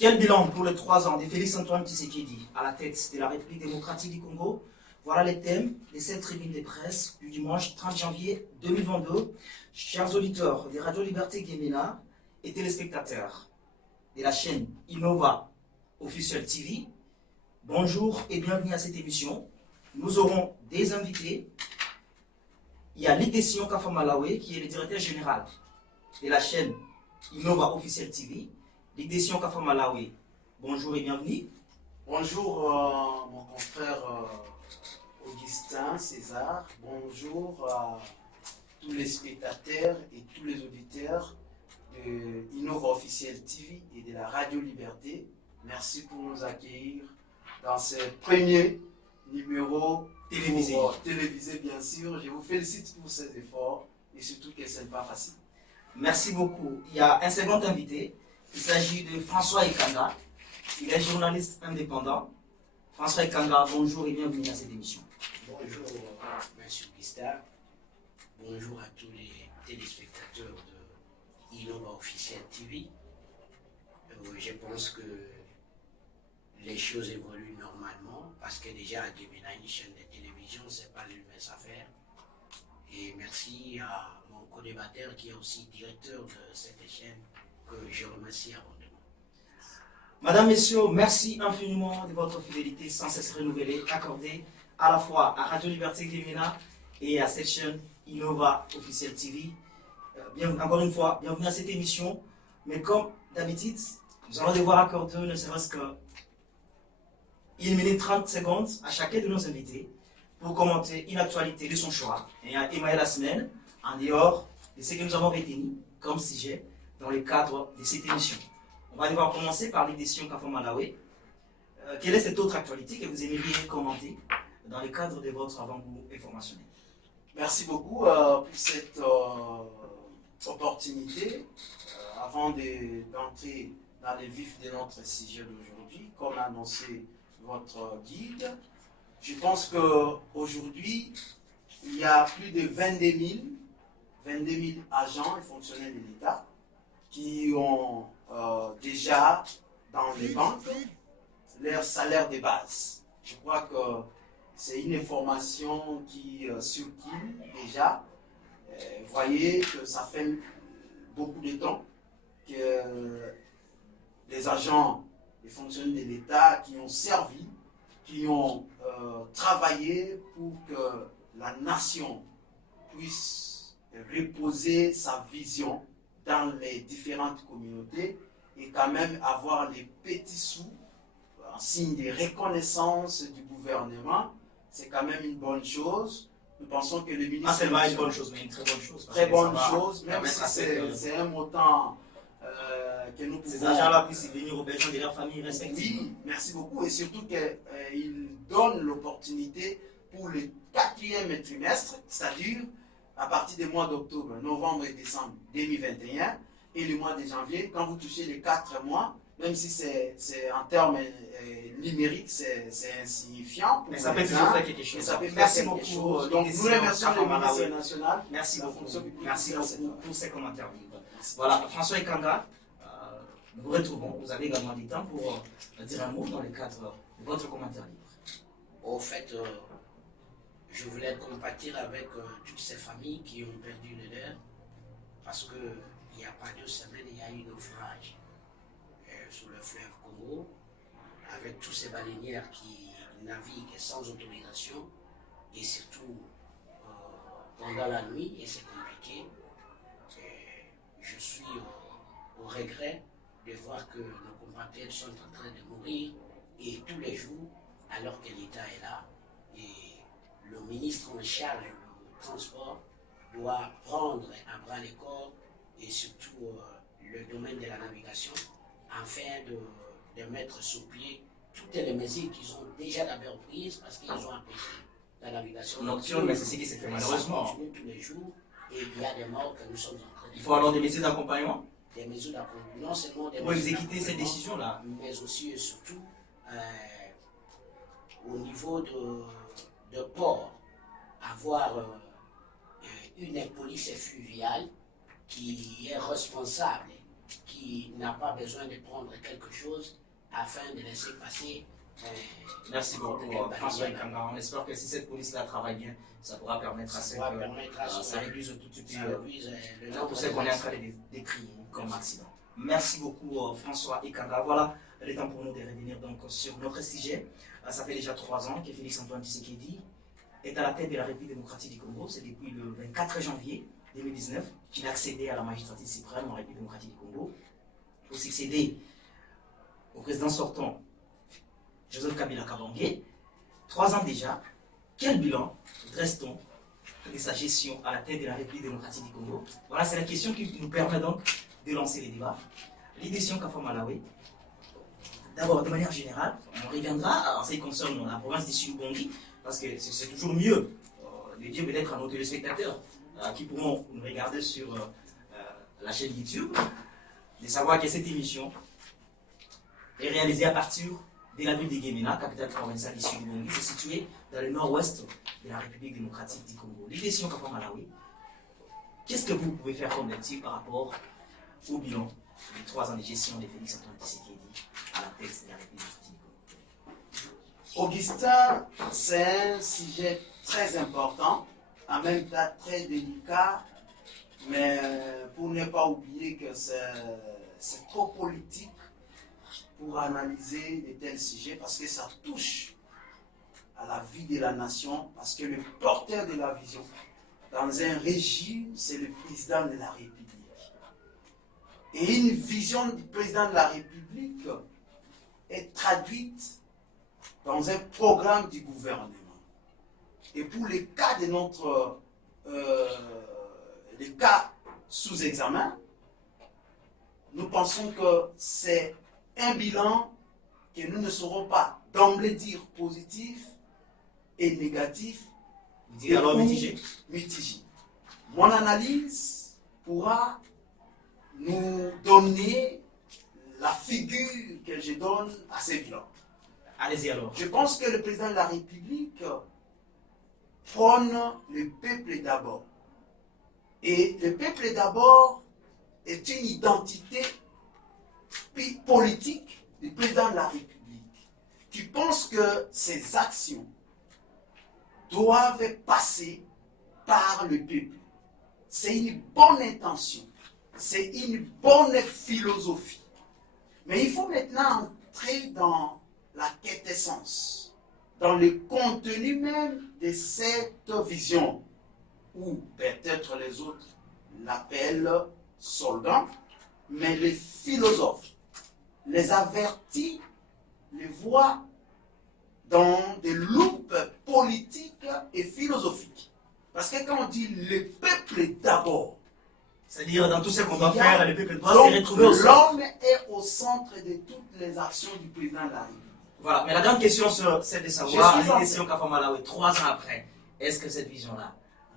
Quel bilan pour les 3 ans de Félix-Antoine Tshisekedi à la tête de la République démocratique du Congo? Voilà les thèmes de cette tribune de presse du dimanche 30 janvier 2022. Chers auditeurs de Radio Liberté Guémena et téléspectateurs de la chaîne Innova Officiel TV, bonjour et bienvenue à cette émission. Nous aurons des invités. Il y a Lidession Kafamalawe qui est le directeur général de la chaîne Innova Officiel TV. Lidession Kafamalawe, bonjour et bienvenue. Bonjour mon confrère Augustin César, bonjour à tous les spectateurs et tous les auditeurs de Innova Officiel TV et de la Radio Liberté. Merci pour nous accueillir dans ce premier numéro télévisé bien sûr. Je vous félicite pour ces efforts et surtout que ce n'est pas facile. Merci beaucoup. Il y a un second invité. Il s'agit de François Ekanga. Il est journaliste indépendant. François Ekanga, bonjour et bienvenue à cette émission. Bonjour, M. Augustin. Bonjour à tous les téléspectateurs de Innova Officiel TV. Je pense que les choses évoluent normalement parce que déjà à Guémena, une chaîne de télévision, ce n'est pas une mince affaire. Et merci à mon co-débatteur qui est aussi directeur de cette chaîne que je remercie abondamment. Madame, Messieurs, merci infiniment de votre fidélité sans cesse renouvelée, accordée à la fois à Radio Liberté Guémena et à cette chaîne Innova Officiel TV. Encore une fois, bienvenue à cette émission. Mais comme d'habitude, nous allons devoir accorder ne serait-ce que 1 minute 30 secondes à chacun de nos invités pour commenter une actualité de son choix et à émailler la semaine en dehors de ce que nous avons retenu comme sujet dans le cadre de cette émission. On va devoir commencer par l'édition Kafamalawe. Quelle est cette autre actualité que vous aimeriez commenter dans le cadre de votre avant-goût informationnel? Merci beaucoup pour cette opportunité. Avant d'entrer dans les vifs de notre sujet d'aujourd'hui, comme l'a annoncé votre guide, je pense qu'aujourd'hui, il y a plus de 22 000 agents et fonctionnaires de l'État qui ont déjà dans les banques leur salaire de base. Je crois que c'est une information qui circule déjà. Vous voyez que ça fait beaucoup de temps que les agents et fonctionnaires de l'État qui ont servi, qui ont travaillé pour que la nation puisse reposer sa vision dans les différentes communautés et quand même avoir les petits sous en signe de reconnaissance du gouvernement, c'est quand même une bonne chose. Nous pensons que le ministre... c'est pas une bonne chose, mais une très bonne chose. Très bonne chose, même si c'est un montant que nous pouvons... Ces agents-là puissent venir aux besoins de leurs familles respectives. Oui, merci beaucoup. Et surtout qu'il donne l'opportunité pour le 4e trimestre, c'est-à-dire à partir des mois d'octobre, novembre et décembre 2021 et le mois de janvier, quand vous touchez les 4 mois, même si c'est en termes numériques, c'est insignifiant. Mais ça peut toujours faire quelque chose. Ça peut Merci faire beaucoup. quelque chose. Donc nous remercions le ministère national. Merci beaucoup. Merci beaucoup pour ces commentaires libres. Voilà, François Ekanga, nous vous retrouvons. Vous avez également du temps pour dire un mot dans le cadre de votre commentaire libre. Au fait, je voulais compatir avec toutes ces familles qui ont perdu le leur parce qu'il n'y a pas 2 semaines, il y a eu un naufrage sur le fleuve Congo avec tous ces baleinières qui naviguent sans autorisation et surtout pendant la nuit et c'est compliqué. Je suis au regret de voir que nos compatriotes sont en train de mourir et tous les jours alors que l'État est là et le ministre en charge du transport doit prendre à bras le corps et surtout le domaine de la navigation afin de mettre sous pied toutes les mesures qu'ils ont déjà d'abord prises parce qu'ils ont empêché la navigation nocturne. Mais c'est ce qui s'est fait malheureusement. Ça continue tous les jours et il y a des morts que nous sommes en train de... Il faut alors des mesures d'accompagnement. Des mesures d'accompagnement, non seulement des pour exécuter ces décisions-là, mais aussi et surtout au niveau de port, avoir une police fluviale qui est responsable qui n'a pas besoin de prendre quelque chose afin de laisser passer. Merci beaucoup, François Ekanga. On espère que si cette police-là travaille bien, ça pourra permettre à ce que ça réduise tout de suite tout ce qu'on est en train de décrire comme accident. Merci beaucoup, François Ekanga. Voilà, le temps pour nous de revenir donc sur notre sujet. Ça fait déjà 3 ans que Félix-Antoine Tshisekedi est à la tête de la République démocratique du Congo. C'est depuis le 24 janvier 2019 qu'il a accédé à la magistrature suprême en République démocratique du Congo pour succéder au président sortant Joseph Kabila Kabange. 3 ans déjà, quel bilan dresse-t-on de sa gestion à la tête de la République démocratique du Congo? Voilà, c'est la question qui nous permet donc de lancer les débats. L'édition Kafwa Malawi. D'abord, de manière générale, on reviendra en ce qui concerne la province d'Issy Ubongi, parce que c'est toujours mieux de dire peut-être à nos téléspectateurs qui pourront nous regarder sur la chaîne YouTube, de savoir que cette émission est réalisée à partir de la ville de Gemena, capitale provinciale d'Issy Ubongi, c'est situé dans le nord-ouest de la République démocratique du Congo. L'édition Kafwa Malawi, qu'est-ce que vous pouvez faire comme lecture par rapport au bilan des 3 ans de gestion de Félix-Antoine Tshisekedi à la tête de la République démocratique du Congo? Augustin, c'est un sujet très important, en même temps très délicat, mais pour ne pas oublier que c'est trop politique pour analyser de tels sujets, parce que ça touche à la vie de la nation, parce que le porteur de la vision dans un régime, c'est le président de la République. Et une vision du président de la République est traduite dans un programme du gouvernement. Et pour les cas de les cas sous examen, nous pensons que c'est un bilan que nous ne saurons pas d'emblée dire positif et négatif. Et alors mitigé. Mon analyse pourra nous donner la figure que je donne à ces bilans. Allez-y alors. Je pense que le président de la République prône le peuple d'abord. Et le peuple d'abord est une identité politique du président de la République qui pense que ses actions doivent passer par le peuple. C'est une bonne intention, c'est une bonne philosophie. Mais il faut maintenant entrer dans la quintessence, dans le contenu même de cette vision, ou peut-être les autres l'appellent soldats, mais les philosophes les avertis, les voient dans des loupes politiques et philosophiques. Parce que quand on dit le peuple d'abord, c'est-à-dire dans tout ce qu'on doit faire, le peuple doit donc se retrouver au centre. l'homme est au centre de toutes les actions du président de la République. Voilà, mais la grande question c'est de savoir, l'élection Kafwa Malawi, 3 ans après, est-ce que cette vision-là,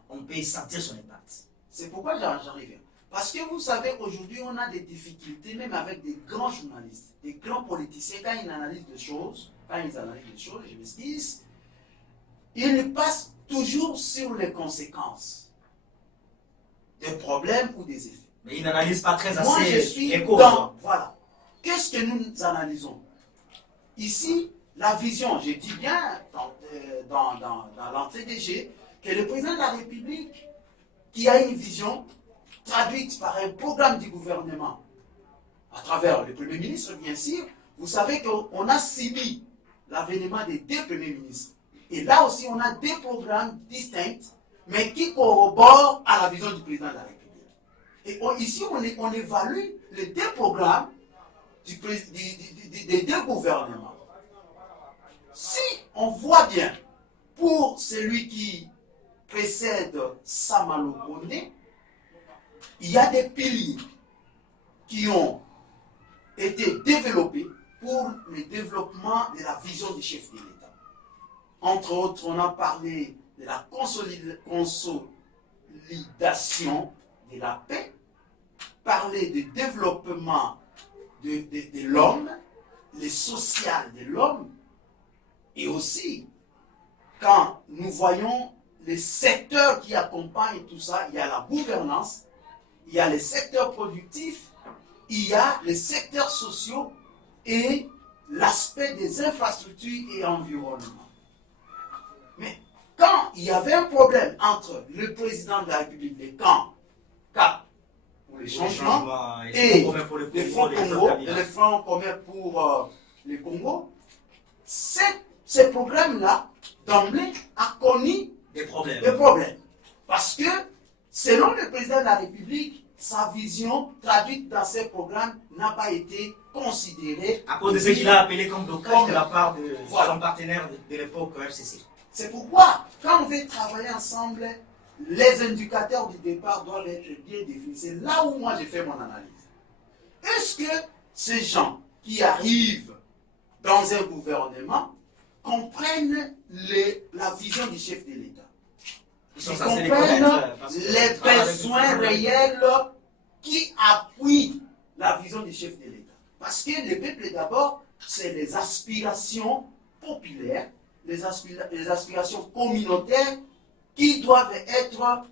on peut sentir son impact? C'est pourquoi j'arrive. Parce que vous savez, aujourd'hui, on a des difficultés, même avec des grands journalistes, des grands politiciens, quand ils analysent des choses, je m'excuse, ils passent toujours sur les conséquences des problèmes ou des effets. Mais ils n'analysent pas très assez Moi, je suis les causes. dans, voilà. Qu'est-ce que nous analysons? Ici, la vision, je dis bien dans l'entrée des G, que le président de la République, qui a une vision traduite par un programme du gouvernement, à travers le Premier ministre, bien sûr, vous savez qu'on a subi l'avènement des 2 premiers ministres. Et là aussi, on a 2 programmes distincts, mais qui corroborent à la vision du président de la République. Et ici, on évalue les 2 programmes des 2 gouvernements. Si on voit bien, pour celui qui précède Samuel Okone, il y a des piliers qui ont été développés pour le développement de la vision du chef de l'État. Entre autres, on a parlé de la consolidation de la paix, parler du développement de l'homme, le social de l'homme, et aussi, quand nous voyons les secteurs qui accompagnent tout ça, il y a la gouvernance, il y a les secteurs productifs, il y a les secteurs sociaux et l'aspect des infrastructures et environnement. Mais quand il y avait un problème entre le président de la République, les camps, CAP, pour les changements, et les fonds communs pour les Congo, ces problèmes-là, d'emblée, a connu des problèmes. Parce que, selon le président de la République, sa vision traduite dans ces programmes n'a pas été considérée. À cause de ce qu'il a appelé comme blocage de la part de son partenaire de l'époque, FCC. C'est pourquoi, quand on veut travailler ensemble, les indicateurs du départ doivent être bien définis. C'est là où moi j'ai fait mon analyse. Est-ce que ces gens qui arrivent dans un gouvernement comprennent la vision du chef de l'État? Ils comprennent les besoins réels qui appuient la vision du chef de l'État. Parce que le peuple d'abord, c'est les aspirations populaires, les aspirations communautaires qui doivent être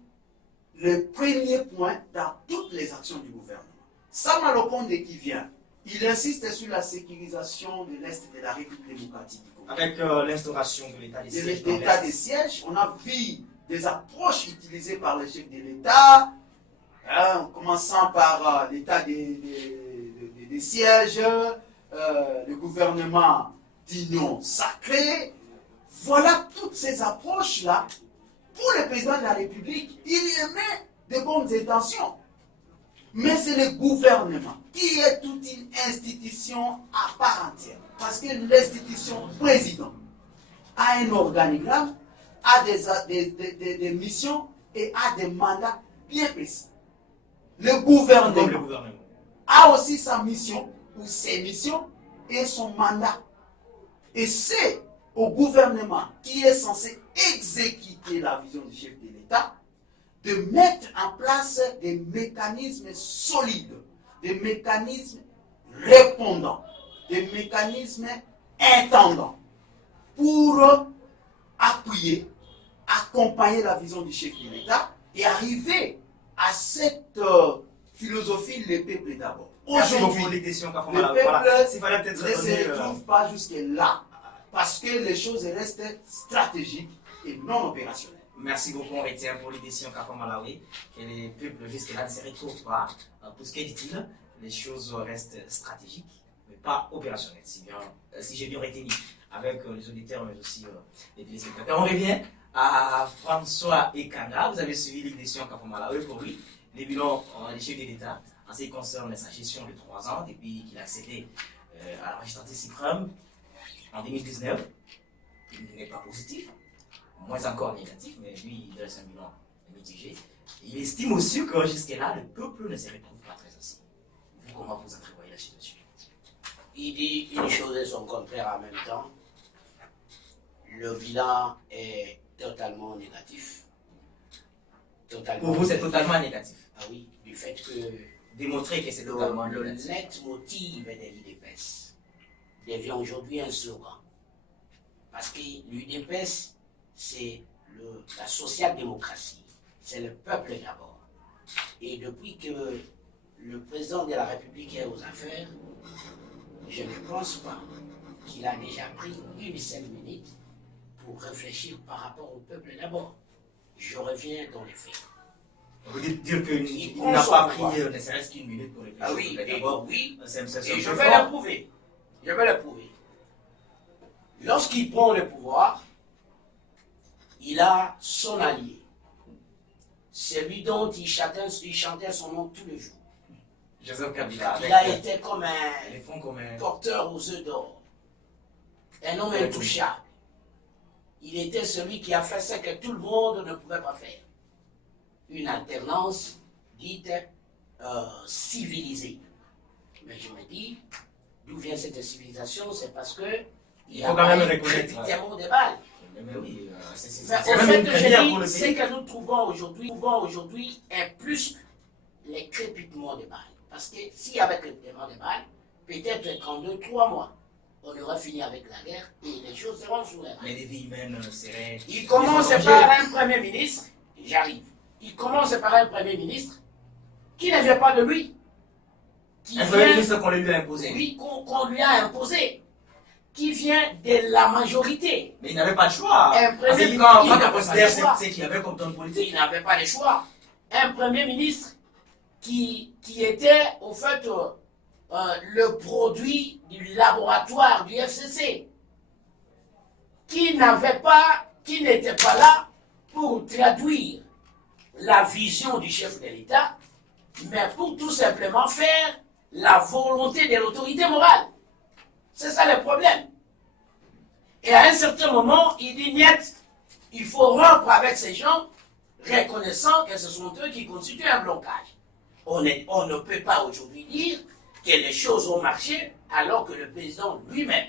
le premier point dans toutes les actions du gouvernement. Sama Lokonde qui vient, il insiste sur la sécurisation de l'Est de la République démocratique du Congo. Avec l'instauration de l'état des sièges. L'état des sièges, on a vu des approches utilisées par le chef de l'État, en commençant par l'état des sièges, le gouvernement d'union sacrée. Voilà toutes ces approches-là. Pour le président de la République, il y met de bonnes intentions. Mais c'est le gouvernement qui est toute une institution à part entière. Parce que l'institution président a un organigramme, a des missions et a des mandats bien précis. Le gouvernement a aussi sa mission ou ses missions et son mandat. Et c'est au gouvernement qui est censé exécuter la vision du chef de l'État de mettre en place des mécanismes solides, des mécanismes répondants, des mécanismes intendants pour appuyer, accompagner la vision du chef de l'État et arriver à cette philosophie, le peuple d'abord. Aujourd'hui, le peuple ne se retrouve pas jusque-là parce que les choses restent stratégiques et non opérationnelles. Merci beaucoup, on retient pour l'édition Kafou Malawi, que les peuples jusque-là ne se retrouvent pas. Pour ce qui est dit-il, les choses restent stratégiques, mais pas opérationnelles, si j'ai bien retenu avec les auditeurs, mais aussi les téléspectateurs. On revient à François Ekanga. Vous avez suivi l'édition Kafou Malawi pour lui, les bilans des chefs de l'État en ce qui concerne sa gestion de 3 ans, depuis qu'il a accédé à la magistrature suprême en 2019. Il n'est pas positif, moins encore négatif, mais lui, il dresse un bilan mitigé. Il estime aussi que jusque-là, le peuple ne se retrouve pas très assis. Comment vous entrevoyez la situation? Il dit une chose et son contraire en même temps. Le bilan est totalement négatif. Pour vous, c'est totalement négatif? Ah oui, du fait que démontrer que c'est totalement le négatif. net motive de l'UDPS devient aujourd'hui un slogan. Parce que l'UDPS, c'est la social-démocratie, c'est le peuple d'abord. Et depuis que le président de la République est aux affaires, je ne pense pas qu'il a déjà pris une seule minute pour réfléchir par rapport au peuple d'abord. Je reviens dans les faits. Vous voulez dire qu'il n'a pas pris ne serait-ce qu'une minute pour réfléchir? Ah oui, d'abord, oui, et je vais le prouver. Je vais le prouver. Lorsqu'il prend le pouvoir, il a son allié, celui dont il chantait son nom tous les jours. Joseph Kabila. Il a été comme un porteur aux œufs d'or, un homme intouchable. Il était celui qui a fait ce que tout le monde ne pouvait pas faire. Une alternance dite civilisée. Mais je me dis, d'où vient cette civilisation? C'est parce que il faut quand même reconnaître. Des balles. Mais oui, c'est même que je dis, ce que nous trouvons aujourd'hui est plus les crépitements des balles. Parce que s'il y avait crépitement des balles, peut-être qu'en 2-3 mois, on aurait fini avec la guerre et les choses seront sous les balles. Mais les vies humaines seraient... Il commence par un premier ministre, j'arrive. Il commence par un premier ministre qui ne vient pas de lui, un premier ministre qu'on lui a imposé. Oui, qu'on lui a imposé, qui vient de la majorité. Mais il n'avait pas de choix. Un Parce premier que quand ministre, on considère c'est qu'il y avait comme ton politique. il n'avait pas le choix. Un premier ministre qui était, au fait, le produit du laboratoire du FCC, qui n'était pas là pour traduire la vision du chef de l'État, mais pour tout simplement faire la volonté de l'autorité morale. C'est ça le problème. Et à un certain moment, il dit, niet, il faut rompre avec ces gens, reconnaissant que ce sont eux qui constituent un blocage. On ne peut pas aujourd'hui dire que les choses ont marché alors que le président lui-même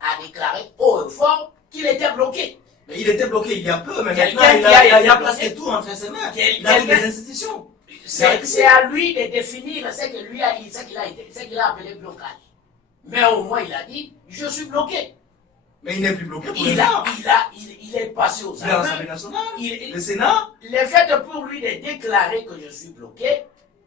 a déclaré haut et fort qu'il était bloqué. Mais il était bloqué il y a peu, mais Quelqu'un maintenant il a presque bloqué. tout entre ses mains. Il Quelqu'un- a toutes les institutions. C'est à lui de définir ce que lui a dit, ce qu'il a appelé blocage. Mais au moins il a dit, je suis bloqué. Mais il n'est plus bloqué pour Il l'instant. est passé aux Il est à l'Assemblée armes. nationale, Il- le Sénat. Le fait pour lui de déclarer que je suis bloqué,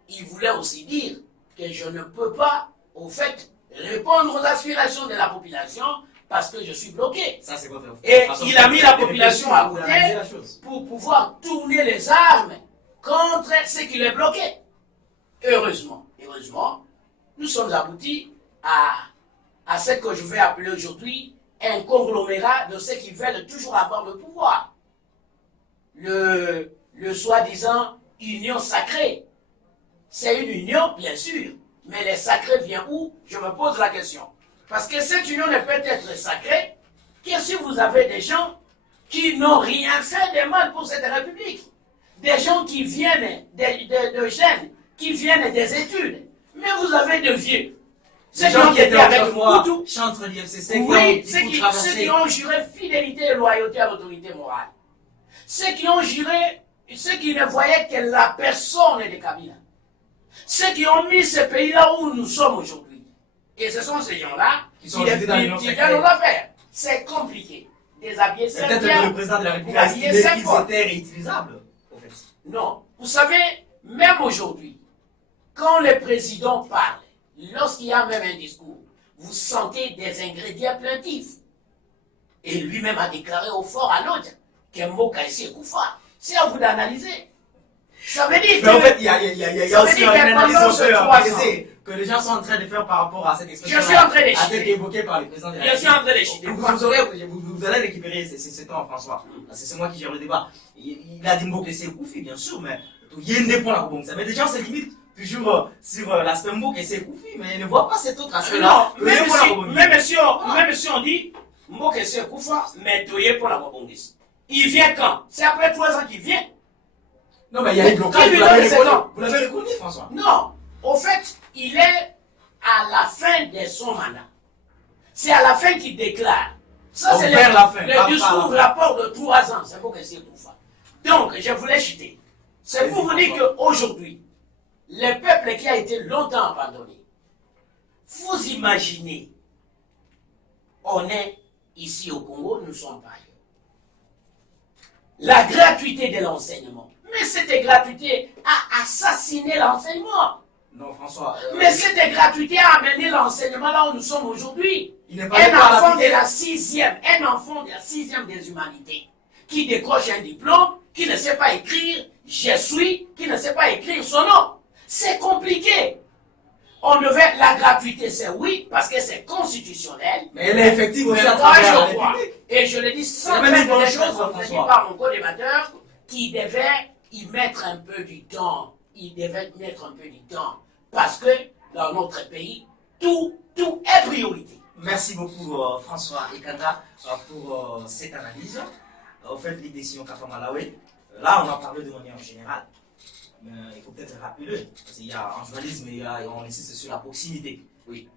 il voulait aussi dire que je ne peux pas, au fait, répondre aux aspirations de la population parce que je suis bloqué. Ça, c'est votre Et façon il de a mis faire. la population à Vous analysez la côté chose. pour pouvoir tourner les armes contre ce qui les bloquait. Heureusement, nous sommes aboutis à ce que je vais appeler aujourd'hui un conglomérat de ceux qui veulent toujours avoir le pouvoir. Le soi-disant union sacrée. C'est une union, bien sûr, mais les sacrés vient où? Je me pose la question. Parce que cette union ne peut être sacrée que si vous avez des gens qui n'ont rien fait de mal pour cette république. Des gens qui viennent de jeunes, qui viennent des études. Mais vous avez de vieux. Ces gens qui étaient avec moi, Poutou, chantres du FCC, oui, qui ont ceux qui ont juré fidélité et loyauté à l'autorité morale. Ceux qui ont juré, ceux qui ne voyaient que la personne de Kabila. Ceux qui ont mis ce pays-là où nous sommes aujourd'hui. Et ce sont ces gens-là Qui sont jetés dans l'union qui sacrée. viennent nous affaires. C'est compliqué. Déshabiller Peut-être que Saint-Pierre, le président de la République pour a habiller estimé qu'ils Saint-Paul. étaient réutilisables, au fait. Non. Vous savez, même aujourd'hui, quand le président parle, lorsqu'il y a même un discours, vous sentez des ingrédients plaintifs. Et lui-même a déclaré au fort à l'autre qu'un mot cassé est Koufa. C'est à vous d'analyser. Ça veut dire Mais en que fait, il y a ça veut aussi dire une que analyse pendant un ce peu 3 ans, biaisée que les gens sont en train de faire par rapport à cette expression. Je suis en train de a chier. été évoquée par le président de la Je suis République. en train de chier. Vous allez récupérer ces temps, François. C'est moi qui gère le débat. Il a dit que c'est Koufi, bien sûr, mais il y a une réponse à mais des gens se limitent toujours sur l'aspect Mbok et c'est Koufi, mais ils ne voient pas cet autre aspect-là. Non, même si on dit Mbok et c'est Koufa, mais Toye pour la Wabongis. Il vient quand? C'est après 3 ans qu'il vient. Non, mais il y a eu blocage, Qui vous lui donne l'avez ses reconnu. noms? Vous l'avez reconnu, François. Non, au fait, il est à la fin de son mandat. C'est à la fin qu'il déclare. Ça, Donc, c'est vers la fin, le pas discours à la fin. rapport de 3 ans. C'est pour que c'est tout ça. Donc, je voulais chuter. C'est pour vous dire qu'aujourd'hui, le peuple qui a été longtemps abandonné, vous imaginez, on est ici au Congo, nous sommes pas ailleurs. La gratuité de l'enseignement. Mais cette gratuité a assassiné l'enseignement. Non, François. Mais cette gratuité a amené l'enseignement là où nous sommes aujourd'hui. Il n'est pas d'accord à Un enfant de l'appliquer. la sixième des humanités, qui décroche un diplôme, qui ne sait pas écrire, je suis, qui ne sait pas écrire son nom. C'est compliqué. On devait, la gratuité, c'est oui, parce que c'est constitutionnel. Mais elle est effective aussi Mais à moi, travers la je crois, République. et je le dis sans C'est même une bonne être chose, contredit François. par mon co-débatteur, qui devait y mettre un peu du temps. Il devait mettre un peu du temps. Parce que dans notre pays, tout est priorité. Merci beaucoup François Ekanga pour cette analyse. Au fait, les décisions qu'a fait Malawi, là on a parlé de manière générale. Mais il faut peut-être rappeler, parce qu'il y a en journalisme, on insiste sur la proximité. Oui.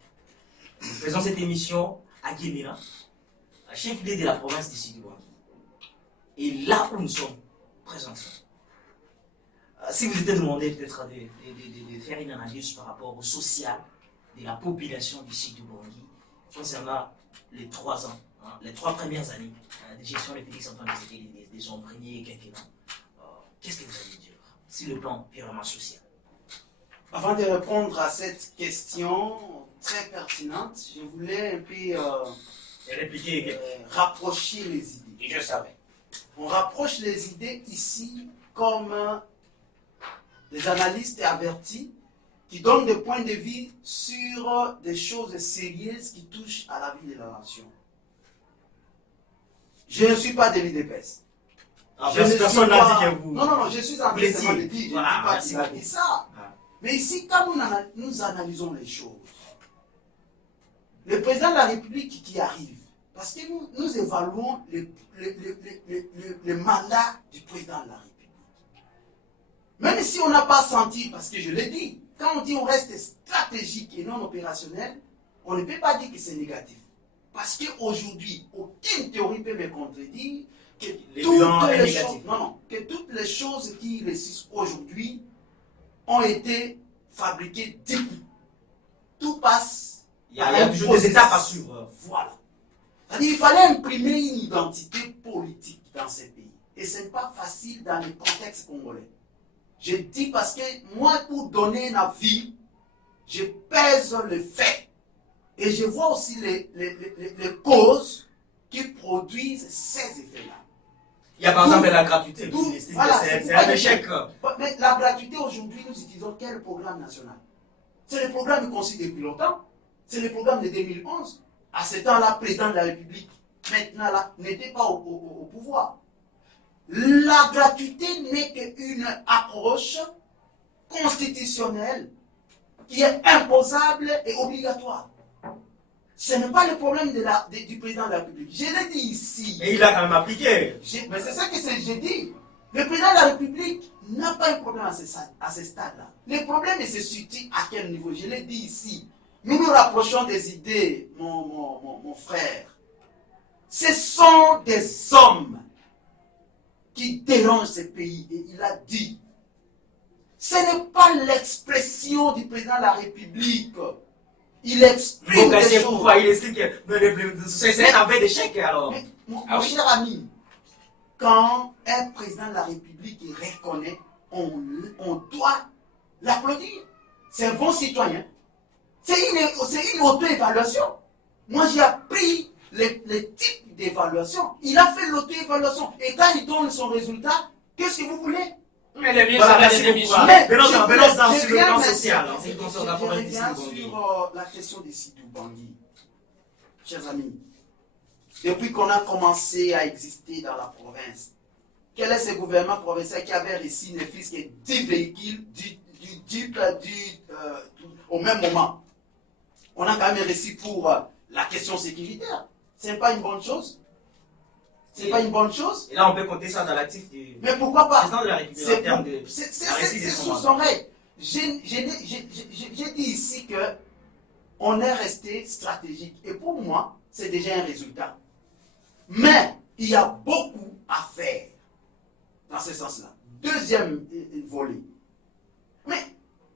Nous faisons cette émission à Guémira, chef-lieu de la province du Sud-Ouest. Et là où nous sommes présentement, si vous étiez demandé peut-être de faire une analyse par rapport au social de la population du sud du Bangui, concernant les 3 ans, les 3 premières années de gestion de Félix Antoine Tshisekedi de son premier quinquennat, qu'est-ce que vous allez dire sur le plan purement social? Avant de répondre à cette question très pertinente, je voulais un peu Répliquer. rapprocher les idées. Et je savais. On rapproche les idées ici comme des analystes avertis qui donnent des points de vue sur des choses sérieuses qui touchent à la vie de la nation. Je ne suis pas de l'IDPS. Personne n'a dit que vous. Non, je suis en train de dire, Voilà, je merci ne dis pas beaucoup. ça. Ah. Mais ici, quand nous analysons les choses, le président de la République qui arrive, parce que nous évaluons le mandat du président de la République. Même si on n'a pas senti, parce que je l'ai dit, quand on dit on reste stratégique et non opérationnel, on ne peut pas dire que c'est négatif. Parce qu'aujourd'hui, aucune théorie peut me contredire que toutes les choses qui réussissent aujourd'hui ont été fabriquées depuis. Tout passe. Il y a toujours des étapes à suivre. Voilà. C'est-à-dire qu'il fallait imprimer une identité politique dans ces pays. Et ce n'est pas facile dans le contexte congolais. Je dis parce que moi, pour donner un avis, je pèse les faits. Et je vois aussi les causes qui produisent ces effets-là. Il y a par exemple la gratuité. Voilà, C'est un échec. Mais la gratuité, aujourd'hui, nous utilisons quel programme national? C'est le programme conçu depuis longtemps. C'est le programme de 2011. À ce temps-là, président de la République, maintenant là, n'était pas au pouvoir. La gratuité n'est qu'une approche constitutionnelle qui est imposable et obligatoire. Ce n'est pas le problème du président de la République. Je l'ai dit ici. Et il a quand même appliqué. Mais c'est ça que j'ai dit. Le président de la République n'a pas un problème à ce stade-là. Le problème se situe à quel niveau? Je l'ai dit ici. Nous nous rapprochons des idées, mon frère. Ce sont des hommes qui dérangent ce pays. Et il a dit, ce n'est pas l'expression du président de la République. Il exprime des choses. Il estime que c'est un aveu d'échec alors. Mais, mon cher ami, quand un président de la République reconnaît, on doit l'applaudir. C'est un bon citoyen. C'est une auto-évaluation. Moi, j'ai appris les types d'évaluation. Il a fait l'auto-évaluation. Et quand il donne son résultat, qu'est-ce que vous voulez? Mais le mieux, Voilà, c'est merci la beaucoup. démission. Sur le plan social. Je reviens sur la question des Sidou Bangui. Chers amis, depuis qu'on a commencé à exister dans la province, quel est ce gouvernement provincial qui avait reçu ne fût-ce que 10 véhicules au même moment? On a quand même reçu pour la question sécuritaire. Ce n'est pas une bonne chose? C'est pas une bonne chose? Et là, on peut compter ça dans l'actif du Mais pourquoi pas? président de la République en termes de. C'est sous son règle. J'ai dit ici que on est resté stratégique. Et pour moi, c'est déjà un résultat. Mais il y a beaucoup à faire dans ce sens-là. Deuxième volet. Mais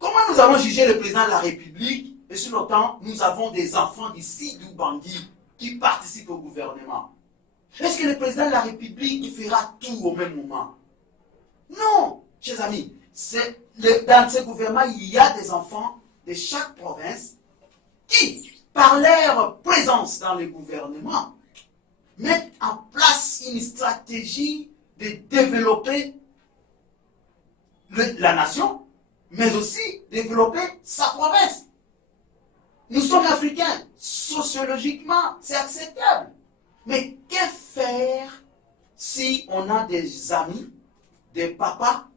comment nous allons juger le président de la République et sur le temps, nous avons des enfants d'ici du Bangui qui participent au gouvernement? Est-ce que le président de la République fera tout au même moment? Non, chers amis. Dans ce gouvernement, il y a des enfants de chaque province qui, par leur présence dans le gouvernement, mettent en place une stratégie de développer la nation, mais aussi développer sa province. Nous sommes africains. Sociologiquement, c'est acceptable. Mais que faire si on a des amis, des papas,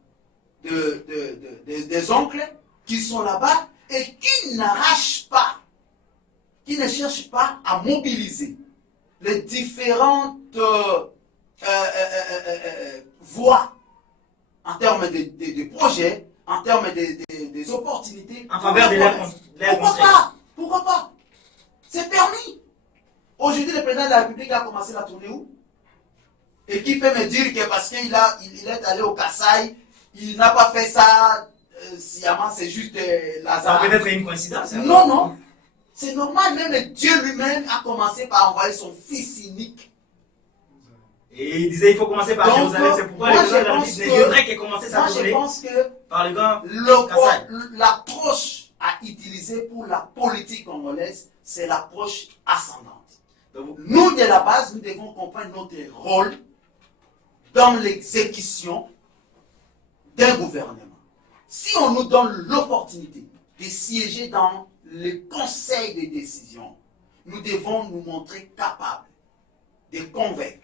des oncles qui sont là-bas et qui n'arrachent pas, qui ne cherchent pas à mobiliser les différentes voies en termes de projets, en termes des opportunités. En faveur de l'air. Pourquoi pas? C'est permis. Aujourd'hui, le président de la République a commencé la tournée où? Et qui peut me dire que parce qu'il est allé au Kassai, il n'a pas fait ça sciemment, c'est juste Ça Lazare. peut être une coïncidence. Non, non. C'est normal, même Dieu lui-même a commencé par envoyer son fils unique. Et il disait il faut commencer par Donc, Jérusalem. C'est pourquoi moi, le président de la je pense République que- devrait qu'il commence sa Moi, je tournée pense que par le grand Kassai. l'approche à utiliser pour la politique congolaise, c'est l'approche ascendante. Donc, Nous, de la base, nous devons comprendre notre rôle dans l'exécution d'un gouvernement. Si on nous donne l'opportunité de siéger dans le conseil de décision, nous devons nous montrer capables de convaincre,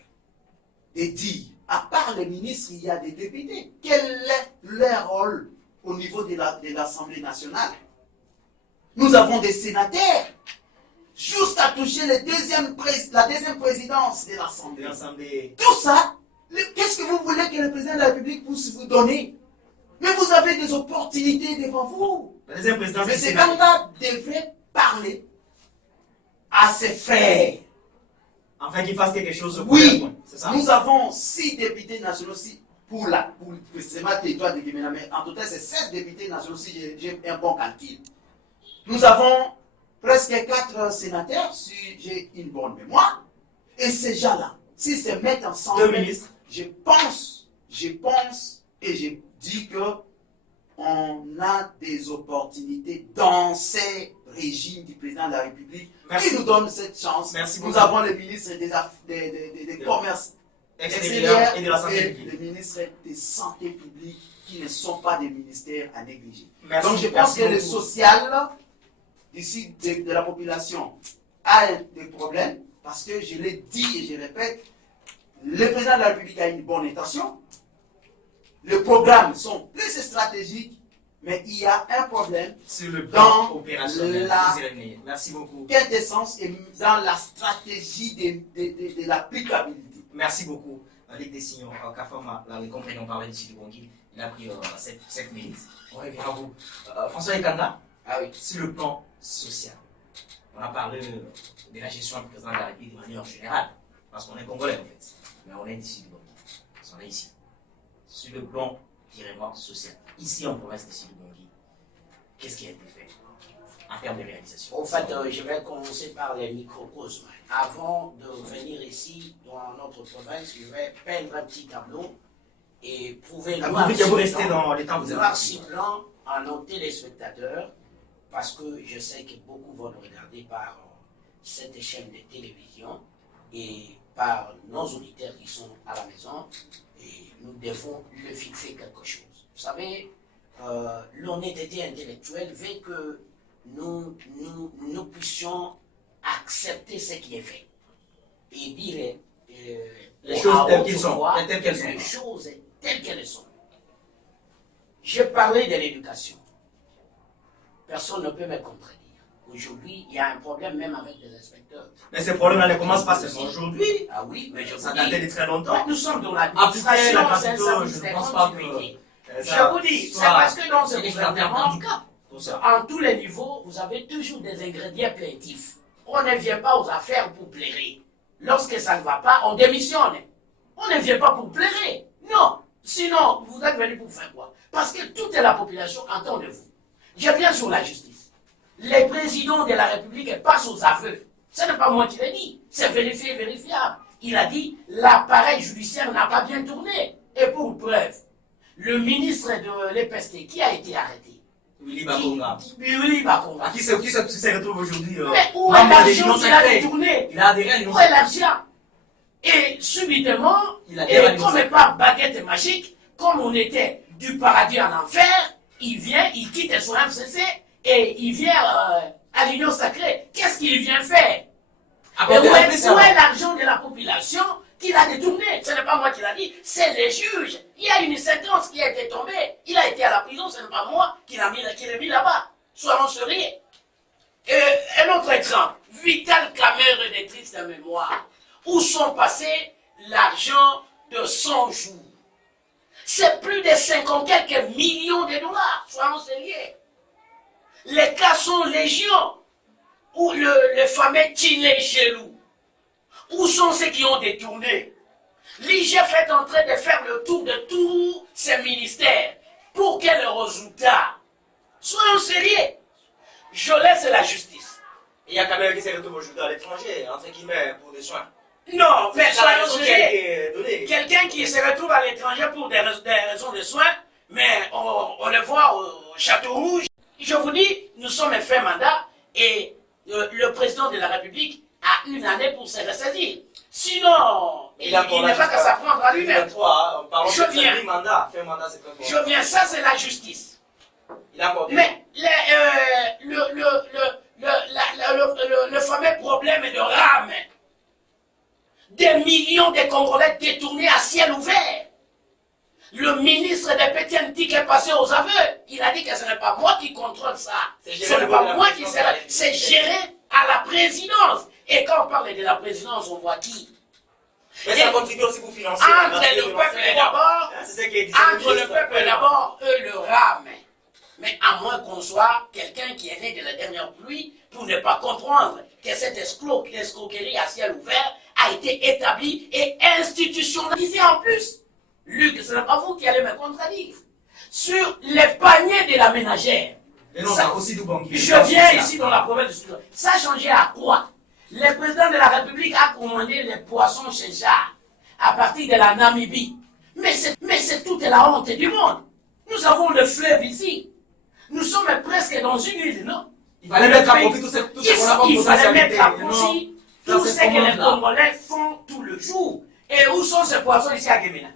de dire, à part les ministres, il y a des députés. Quel est leur rôle au niveau de l'Assemblée nationale? Nous avons des sénateurs, jusqu'à toucher la deuxième présidence de l'Assemblée. l'Assemblée. Tout ça, qu'est-ce que vous voulez que le président de la République puisse vous donner? Mais vous avez des opportunités devant vous. La deuxième présidence Mais du ce Sénat. candidat devrait parler à ses frères. Afin qu'il fasse quelque chose pour Oui, le point. C'est ça? nous avons 6 députés nationaux pour précisément le territoire de Guinée, mais en tout cas, c'est 16 députés nationaux si j'ai un bon calcul. Nous avons presque 4 sénateurs, si j'ai une bonne mémoire. Et ces gens-là, s'ils se mettent ensemble, 2 ministres. je pense et je dis que on a des opportunités dans ces régimes du président de la République qui nous donne cette chance. Merci Nous beaucoup. avons le ministre des commerces Extérieur et de la santé et publique. le ministre des santé publique qui ne sont pas des ministères à négliger. Merci, Donc je pense merci que le beaucoup. social d'ici de la population a des problèmes parce que je l'ai dit et je répète, le président de la République a une bonne intention. Les programmes sont plus stratégiques, mais il y a un problème Sur le plan dans opérationnel. la- Vous irez venir. Merci beaucoup. quintessence et dans la stratégie de l'applicabilité. Merci beaucoup. Ligue des signaux, Kafama, la compagnon parlait ici du Bangui. Il a pris 7 minutes. On revient à vous. François Ekanda, Ah oui. sur le plan social, on a parlé de la gestion du président de la République de manière générale, parce qu'on est congolais en fait, mais on est d'ici du Bangui. On est ici. Sur le plan directement social, ici en province d'ici du Bangui, qu'est-ce qui a été fait en termes de réalisation? Au fait, je vais commencer par les microcosmes. Avant de venir ici, dans notre province, je vais peindre un petit tableau et prouver Vous noir pouvez sur rester blanc, dans les temps que vous noir avez. sur blanc à nos téléspectateurs, parce que je sais que beaucoup vont nous regarder par cette chaîne de télévision et par nos auditeurs qui sont à la maison, et nous devons le fixer quelque chose. Vous savez, l'honnêteté intellectuelle veut que nous puissions accepter ce qui est fait et dire Les choses à telles haute qu'elles sont, voix, telles qu'elles sont. les choses telles qu'elles sont. J'ai parlé de l'éducation. Personne ne peut me contredire. Aujourd'hui, il y a un problème même avec les inspecteurs. Mais ces problèmes-là ne commencent pas seulement aujourd'hui. Ah oui, mais je vous Ça dis, datait de très longtemps. nous sommes dans Après l'administration, la c'est un capitale, service je de ne pense grande pas sécurité. que Je vous dis, c'est parce que dans ce c'est des critères gouvernement, handicap. Tout ça. en tous les niveaux, vous avez toujours des ingrédients plaintifs. On ne vient pas aux affaires pour plairer. Lorsque ça ne va pas, on démissionne. On ne vient pas pour plairer. Non. Sinon, vous êtes venu pour faire quoi? Parce que toute la population entend de vous. Je viens sur la justice. Les présidents de la République passent aux aveux. Ce n'est pas moi qui l'ai dit. C'est vérifié, vérifiable. Il a dit l'appareil judiciaire n'a pas bien tourné. Et pour preuve, le ministre de l'EPST qui a été arrêté. Willy Bakonga. Willy Bakonga. Qui se retrouve aujourd'hui Mais où est membre des l'argent unions qu'il a sacrées. détourné? Il a adhéré à l'union Où est sacrée. l'argent? Et subitement, Il a et dévalué comme ça. par baguette magique, comme on était du paradis en enfer, il vient, il quitte son MCC et il vient à l'union sacrée. Qu'est-ce qu'il vient faire? Et où est l'argent de la population qu'il a détourné? Ce n'est pas moi qui l'a dit, c'est les juges. Il y a une sentence qui a été tombée. Il a été à la prison, ce n'est pas moi qui l'ai mis là-bas. Soyons sérieux. Un autre exemple, Vital Kamerhe de triste mémoire. Où sont passés l'argent de 100 jours? C'est plus de 50 quelques millions de dollars, soyons sérieux. Les cas sont légion. Où le fameux Tilé Gelou. Où sont ceux qui ont détourné? L'IGF est en train de faire le tour de tous ces ministères. Pour quel résultat? Soyons sérieux. Je laisse la justice. Il y a quand même qui se retrouve aujourd'hui à l'étranger, entre guillemets, pour des soins. Non, mais C'est la soyons raison qui a sérieux. été donnée. Quelqu'un qui se retrouve à l'étranger pour des raisons de soins, mais on le voit au Château Rouge. Je vous dis, nous sommes fait mandat et le président de la République a une année pour se ressaisir. Sinon, il n'est pas qu'à s'apprendre à lui-même. Je viens. Je viens, ça c'est la justice. Mais le fameux problème de rame, des millions de Congolais détournés à ciel ouvert. Le ministre des Petits Antiques est passé aux aveux. Il a dit que ce n'est pas moi qui contrôle ça. Ce n'est pas moi qui sais. C'est géré à la présidence. Et quand on parle de la présidence, on voit qui? Mais ça contribue aussi pour financer. Entre le peuple d'abord, eux le rament. Mais à moins qu'on soit quelqu'un qui est né de la dernière pluie pour ne pas comprendre que cette escroquerie à ciel ouvert a été établie et institutionnalisée en plus. Luc, ce n'est pas vous qui allez me contredire. Sur les paniers de la ménagère. Je viens ici dans la province du Sud. Ça a changé à quoi? Le président de la République a commandé les poissons chez Jacques à partir de la Namibie. Mais c'est toute la honte du monde. Nous avons le fleuve ici. Nous sommes presque dans une île, non? Il fallait mettre à profit tout ce qu'on a comme Il fallait mettre à potentialité. profit tout ce que les Congolais font tout le jour. Et où sont ces poissons ici à Guémena?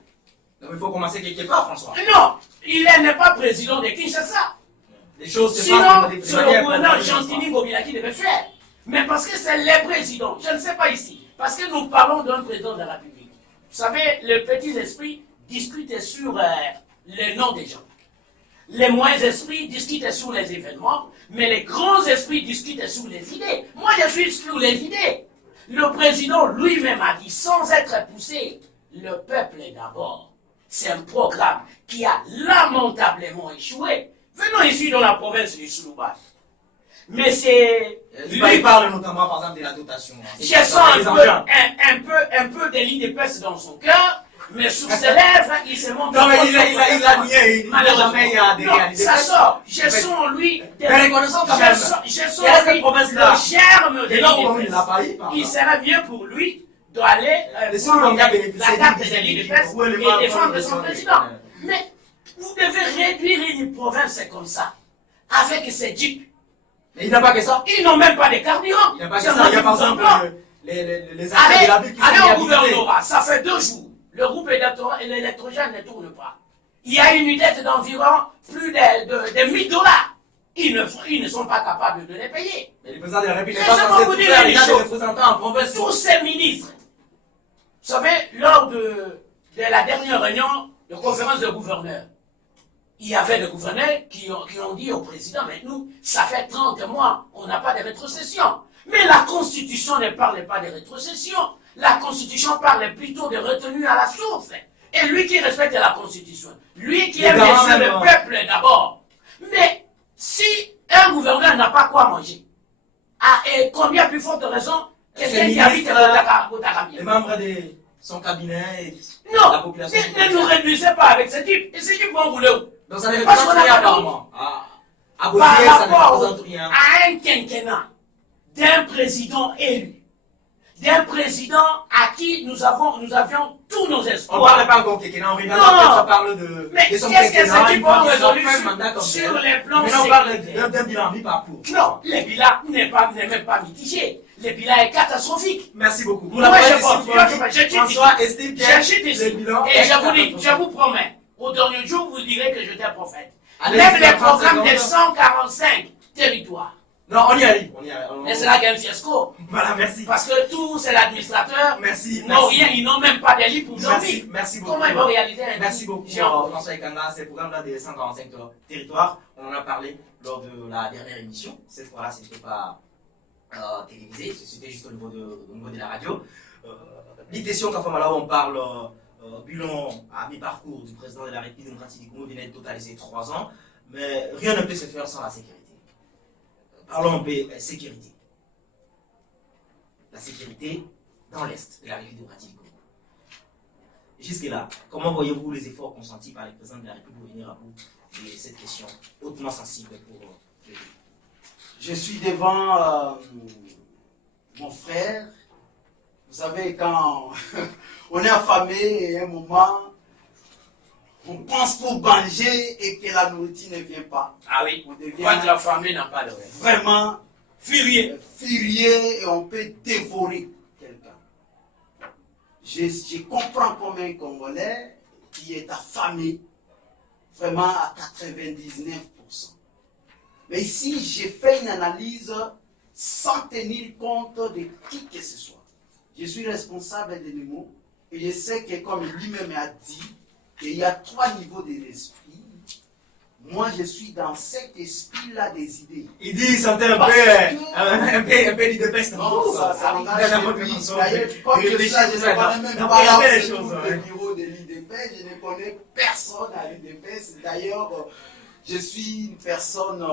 Donc il faut commencer quelque part, François. Non, il n'est pas président de Kinshasa. Les choses se Sinon, passent de c'est le gouverneur Gentini Ngobila qui devait faire. Mais parce que c'est les présidents, je ne sais pas ici, parce que nous parlons d'un président de la République. Vous savez, les petits esprits discutent sur les noms des gens. Les moyens esprits discutent sur les événements, mais les grands esprits discutent sur les idées. Moi, je suis sur les idées. Le président lui-même a dit, sans être poussé, le peuple est d'abord. C'est un programme qui a lamentablement échoué. Venons ici dans la province du Soulouba. Mais c'est... Il parle notamment, par exemple, de la dotation. Je sens un peu des lignes d'épaisse dans son cœur, mais sous ses lèvres, il se montre... Non, mais il a nié. Il n'a jamais y a des réalités. Ça sort. Je sens lui... Mais reconnaissons quand même. Je sens lui le germe des lignes d'épaisse. Il serait mieux pour lui d'aller prendre la carte des lignes d'épaisse et défendre son président. Mais vous devez réduire une province comme ça, avec ses jeeps. Mais il n'a pas que ça. Ils n'ont même pas de carburant. Il n'y a pas que ça. Il y a par exemple les arrêts de la ville qui sont allez au gouvernement. Ça fait 2 jours. Le groupe électrogène ne tourne pas. Il y a une dette d'environ plus de 1000 $. Ils ne sont pas capables de les payer. Mais le président de la République n'est Mais pas ça va censé vous tout dire faire. une Il a des chose. représentants en province. Tous ces ministres, vous savez, lors de la dernière réunion de conférence de gouverneurs, il y avait des gouverneurs qui ont dit au président, mais nous, ça fait 30 mois, on n'a pas de rétrocession. Mais la Constitution ne parle pas de rétrocession. La Constitution parle plutôt de retenue à la source. Et lui qui respecte la Constitution, lui qui aime bien le peuple d'abord. Mais si un gouverneur n'a pas quoi manger, et combien plus forte raison quelqu'un qui habite à Botakamia? Les membres de son cabinet et non, la population. Ne nous réduisez pas avec ce type. Et ce type vont vous le. Donc ça ne représente rien apparemment. À Bosier, Par ça ne rapport représente rien. à un quinquennat d'un président élu, d'un président à qui nous avions tous nos On ne espoirs. parle pas encore quinquennat, on regarde Non. ça parle de Mais son qu'est-ce que quinquennat, ce type a résolu un mandat comme sur tel. les plans Maintenant on parle sécuritaires? d'un bilan mi-parcours. Non, le bilan n'est même pas mitigé. Le bilan est catastrophique. Merci beaucoup. Pour Moi, la je presse pense, ici, François estime que je chute le ici. bilan Et est je vous dis, je catastrophique. vous promets, au dernier jour, vous direz que j'étais prophète. Allez, Même c'est les 30 programmes des secondes. 145 territoires. Non, on y arrive. Mais c'est là qu'il y a un fiasco. Voilà, merci. Parce que tout, c'est l'administrateur. Merci. Ils n'ont rien, ils n'ont même pas de lit pour dormir. Merci, merci beaucoup. Comment ils vont réaliser un Merci beaucoup, géant? François Ekanga. Ces programmes-là des 145 territoires, on en a parlé lors de la dernière émission. Cette fois-là, ce n'était pas télévisé, c'était juste au niveau de la radio. L'idée Kafamala, on parle bilan à mi-parcours du président de la République démocratique du Congo, venait de totaliser 3 ans, mais rien ne peut se faire sans la sécurité. Parlons un peu sécurité. La sécurité dans l'Est de la République démocratique du Congo. Jusque-là, comment voyez-vous les efforts consentis par les présidents de la République pour venir à bout de cette question hautement sensible pour le pays? Je suis devant mon frère. Vous savez, quand on est affamé et à un moment, on pense pour manger et que la nourriture ne vient pas. Ah oui, On devient quand la famille n'a pas de rêve. vraiment Furieux. furieux et on peut dévorer quelqu'un. Je comprends comme un Congolais qui est affamé vraiment à 99%. Mais ici, j'ai fait une analyse sans tenir compte de qui que ce soit. Je suis responsable des mots et je sais que, comme lui-même a dit, qu'il y a 3 niveaux de l'esprit. Moi, je suis dans cet esprit-là des idées. Il dit, il sentait un Parce peu, que- un peu de peste. Non, ça engage Dans lui. votre façon D'ailleurs, de comme je réfléchir, sais, je ça, ne connais même d'en pas regarder les là choses, le ouais. bureau de l'IDP. Je ne connais personne à l'IDP. D'ailleurs, je suis une personne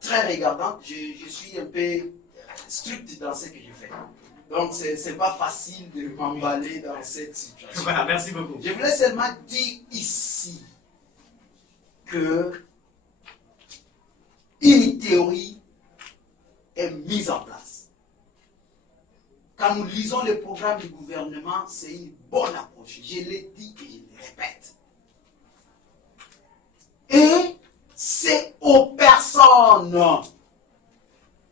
très regardante. Je suis un peu strict dans ce que je fais. Donc, c'est pas facile de m'emballer dans cette situation. Voilà, merci beaucoup. Je voulais seulement dire ici que une théorie est mise en place. Quand nous lisons le programme du gouvernement, c'est une bonne approche. Je l'ai dit et je le répète. Et c'est aux personnes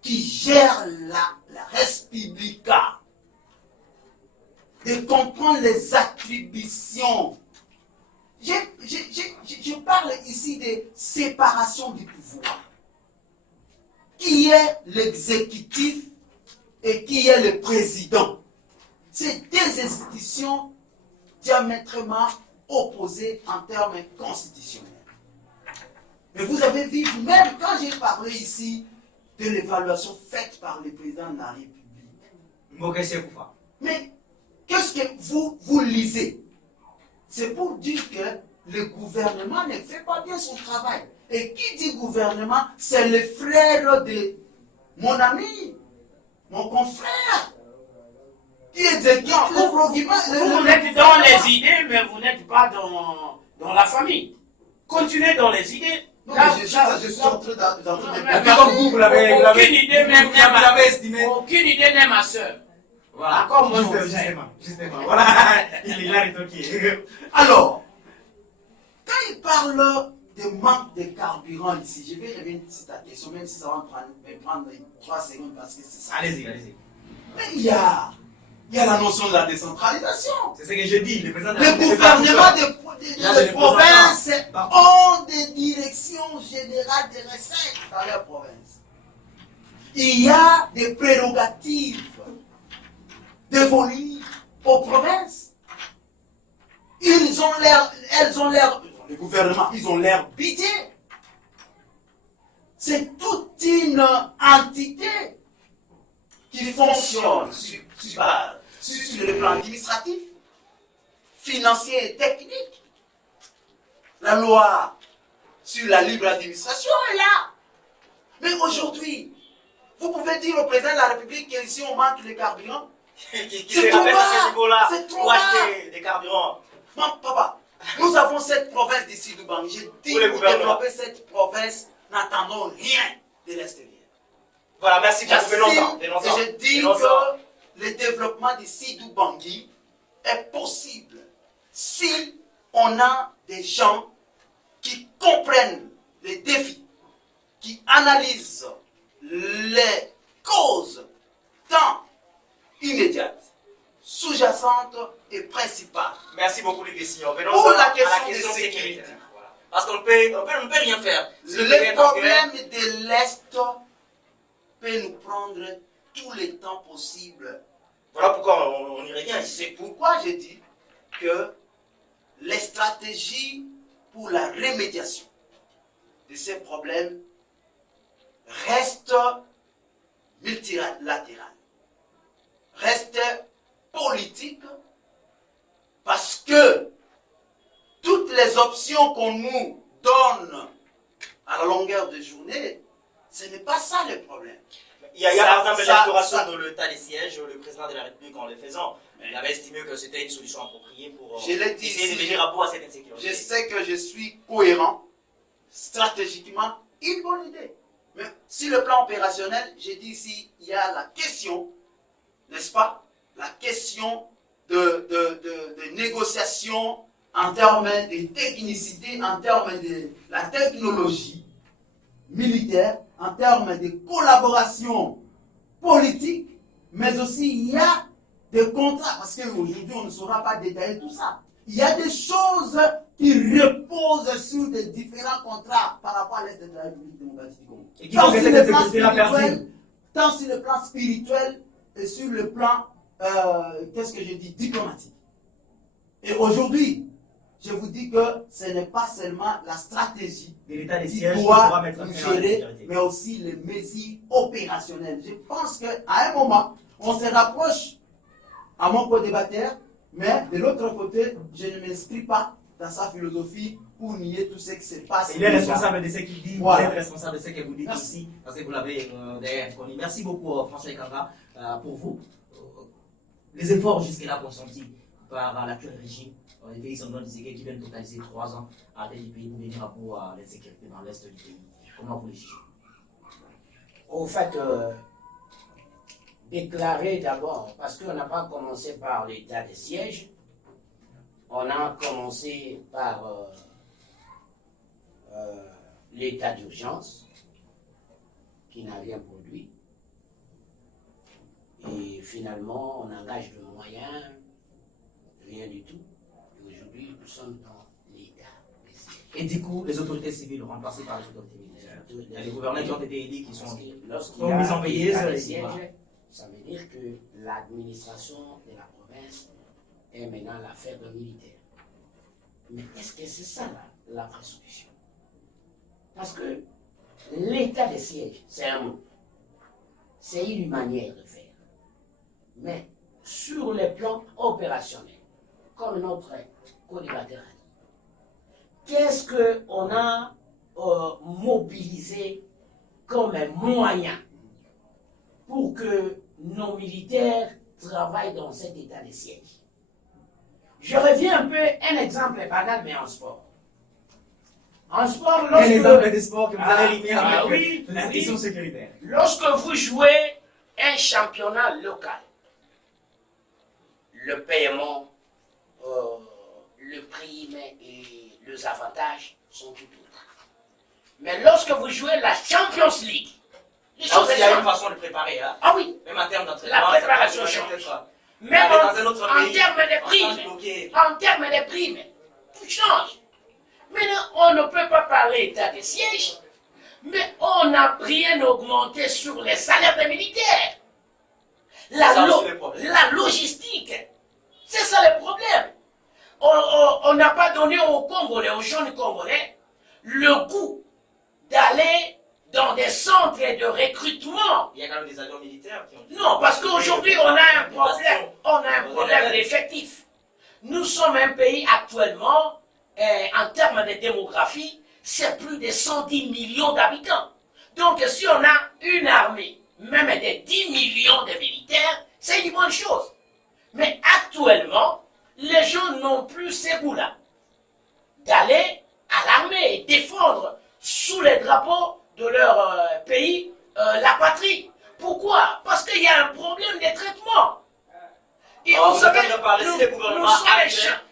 qui gèrent la Respublica de comprendre les attributions. Je parle ici de séparation du pouvoir. Qui est l'exécutif et qui est le président? C'est 2 institutions diamétralement opposées en termes constitutionnels. Mais vous avez vu, même quand j'ai parlé ici de l'évaluation faite par le président de la République. Mais qu'est-ce que vous lisez? C'est pour dire que le gouvernement ne fait pas bien son travail. Et qui dit gouvernement, c'est le frère de mon ami, mon confrère, qui exécute le programme. Vous êtes dans les idées, mais vous n'êtes pas dans la famille. Continuez dans les idées. Non, mais je suis en train Et puis comme vous l'avez estimé. Aucune idée n'est ma soeur. Voilà, Encore moins mon frère. justement. Voilà, il a retoqué. Alors, quand il parle de manque de carburant ici, je vais revenir sur ta question, même si ça va me prendre 3 secondes parce que c'est ça. Allez-y. Mais il y a la notion de la décentralisation. C'est ce que je dis. Le président de Le gouvernement de province Partout. ont des directions générales des recettes dans leur province. Il y a des prérogatives dévolues aux provinces. Elles ont leur, le gouvernement, ils ont leur budget. C'est toute une entité qui fonctionne sur le plan administratif, financier et technique. La loi sur la libre administration est là. Mais aujourd'hui, vous pouvez dire au président de la République qu'ici on manque de carburant. C'est trop bas. C'est trop Pour bas. acheter des carburants. Non, papa, nous avons cette province d'ici d'Ubangi. J'ai dit Pour les pour gouvernements. développer cette province, n'attendons rien de l'extérieur. Voilà, merci beaucoup. J'affirme Venons-en. et je dis Venons-en. que le développement d'ici d'Ubangi est possible si on a des gens qui comprennent les défis, qui analysent les causes tant immédiates, sous-jacentes et principales. Merci beaucoup, les décisions. Venons Pour à la question de sécurité. sécuritaire. Voilà. Parce qu'on ne peut rien faire. Le problème de l'Est peut nous prendre tout le temps possible. Voilà pourquoi on y revient ici. C'est pourquoi je dis que les stratégies pour la remédiation de ces problèmes restent multilatérales, restent politiques, parce que toutes les options qu'on nous donne à la longueur de journée, ce n'est pas ça le problème. Il y a Ça- par exemple ça- l'instauration ça- de l'état des sièges. Le président de la République, en le faisant, il avait estimé que c'était une solution appropriée pour Je l'ai dit essayer de ici, venir à bout à cette insécurité. je sais que je suis cohérent, stratégiquement, une bonne idée. Mais sur le plan opérationnel, j'ai dit ici, il y a la question, n'est-ce pas, la question de négociation en termes de technicité, en termes de la technologie militaire, en termes de collaboration politique, mais aussi il y a des contrats, parce qu'aujourd'hui on ne saura pas détailler tout ça. Il y a des choses qui reposent sur des différents contrats par rapport à l'Est de la République démocratique du Congo. Et qui vont essayer de sécurité tant sur le plan spirituel et sur le plan, qu'est-ce que je dis, diplomatique. Et aujourd'hui, je vous dis que ce n'est pas seulement la stratégie de l'état des qui sièges doit mettre nous fin à la gérer, sécurité. mais aussi les mesures opérationnelles. Je pense qu'à un moment, on se rapproche à mon co-débatteur, mais de l'autre côté, je ne m'inscris pas dans sa philosophie pour nier tout ce qui se passe. Il est responsable de ce qu'il dit, voilà. Vous êtes responsable de ce que vous dites aussi, parce que vous l'avez derrière connu. Merci beaucoup François Ekanga pour vous. Les efforts jusque-là consentis par l'actuel régime, les pays sont disent qui viennent totaliser 3 ans à tel pays pour venir à bout à l'insécurité dans l'est du pays. Comment vous les jugez? Au fait, déclarer d'abord, parce qu'on n'a pas commencé par l'état de siège, on a commencé par l'état d'urgence, qui n'a rien produit, et finalement on engage de moyens, rien du tout, et aujourd'hui nous sommes dans l'état de siège. Et du coup, les autorités civiles remplacées par les autorités militaires. Il y a les gouverneurs qui ont été élus qui sont mis en veilleuse. Ça veut dire que l'administration de la province est maintenant l'affaire de militaires. Mais est-ce que c'est ça la vraie solution? Parce que l'état de siège, c'est un mot. C'est une manière de faire. Mais sur le plan opérationnel, comme notre co-débatteur a dit, qu'est-ce qu'on a mobilisé comme moyen pour que nos militaires travaillent dans cet état de siège? Je reviens un peu, un exemple banal, mais en sport. En sport, Un exemple de sport que vous allez rimer avec oui, la question sécuritaire. Lorsque vous jouez un championnat local, le paiement, le prime et les avantages sont tout autres. Mais lorsque vous jouez la Champions League, Il y a une façon de préparer. Hein? Ah oui, Même en termes d'entraînement, la préparation change. Même en termes de primes, tout change. Maintenant, on ne peut pas parler d'état de siège, mais on n'a rien augmenté sur les salaires des militaires. La logistique, c'est ça le problème. On n'a pas donné aux Congolais, aux jeunes Congolais, le goût d'aller dans des centres de recrutement. Il y a quand même des agents militaires qui ont... Non, parce qu'aujourd'hui, on a un problème d'effectifs. Nous sommes un pays actuellement, en termes de démographie, c'est plus de 110 millions d'habitants. Donc, si on a une armée, même de 10 millions de militaires, c'est une bonne chose. Mais actuellement, les gens n'ont plus ce goût-là d'aller à l'armée et défendre sous les drapeaux de leur pays la patrie. Pourquoi? Parce qu'il y a un problème de traitement. Et vous savez, nous sommes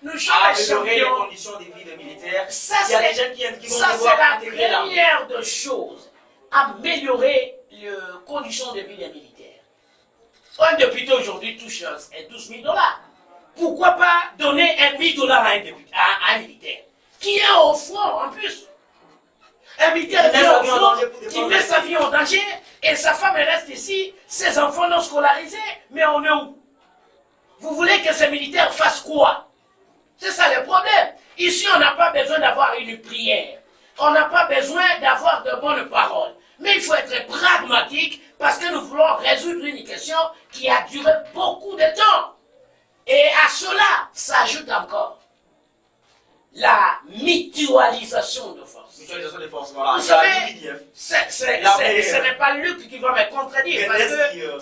les champions. Conditions de vie des militaires. Ça, il y a des gens qui vont c'est la intégrer l'armée. première des choses. Améliorer les conditions de vie des militaires. Un député aujourd'hui touche 12 000 $. Pourquoi pas donner $1 000 à un militaire qui est au front en plus? Un militaire qui est au front, qui met sa vie en danger, et sa femme reste ici, ses enfants non scolarisés, mais on est où? Vous voulez que ces militaires fassent quoi? C'est ça le problème. Ici, on n'a pas besoin d'avoir une prière. On n'a pas besoin d'avoir de bonnes paroles. Mais il faut être pragmatique parce que nous voulons résoudre une question qui a duré beaucoup de temps. Et à cela s'ajoute encore la mutualisation de forces. Mutualisation des forces, voilà. Vous savez, ce n'est pas Luc qui va me contredire parce que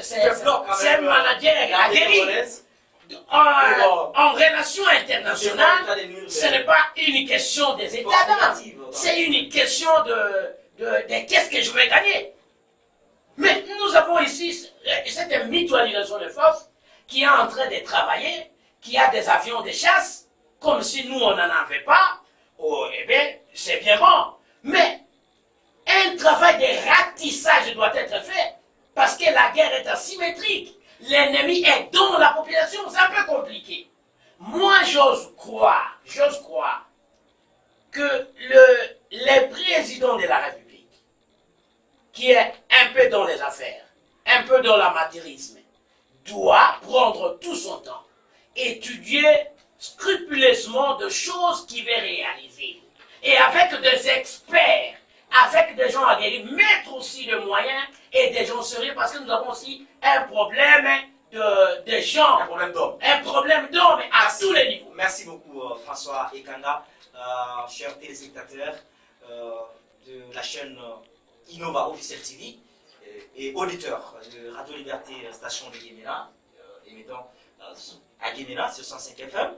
c'est un manager aguerri. En relation internationale, ce n'est pas une question des États, c'est une question de qu'est-ce que je vais gagner. Mais nous avons ici cette mutualisation de forces qui est en train de travailler, qui a des avions de chasse, comme si nous on n'en avait pas, oh, eh bien, c'est bien bon. Mais un travail de ratissage doit être fait, parce que la guerre est asymétrique. L'ennemi est dans la population, c'est un peu compliqué. Moi, j'ose croire que le président de la République, qui est un peu dans les affaires, un peu dans l'amateurisme, doit prendre tout son temps, étudier scrupuleusement de choses qu'il veut réaliser. Et avec des experts, avec des gens aguerris, mettre aussi des moyens et des gens sérieux, parce que nous avons aussi un problème de gens. Un problème d'homme. Un problème d'hommes à tous les niveaux. Merci beaucoup François Ekanga, chers téléspectateurs de la chaîne Innova Officiel TV et auditeurs de Radio Liberté Station de Guémena, émettant à Guémena sur 105 FM.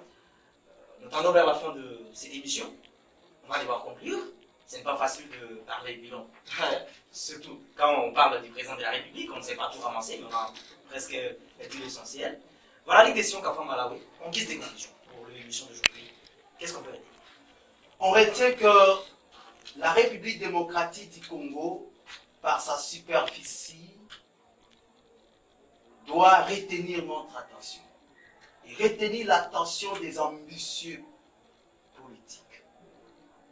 Nous tendons vers la fin de cette émission. On va devoir conclure. Ce n'est pas facile de parler bilan, surtout quand on parle du président de la République, on ne sait pas tout ramasser, mais on a presque dit l'essentiel. Voilà les questions qu'a fait Malawi. On guise des conclusions pour l'émission d'aujourd'hui. Qu'est-ce qu'on peut dire? On retient que la République démocratique du Congo, par sa superficie, doit retenir notre attention. Et retenir l'attention des ambitieux politiques.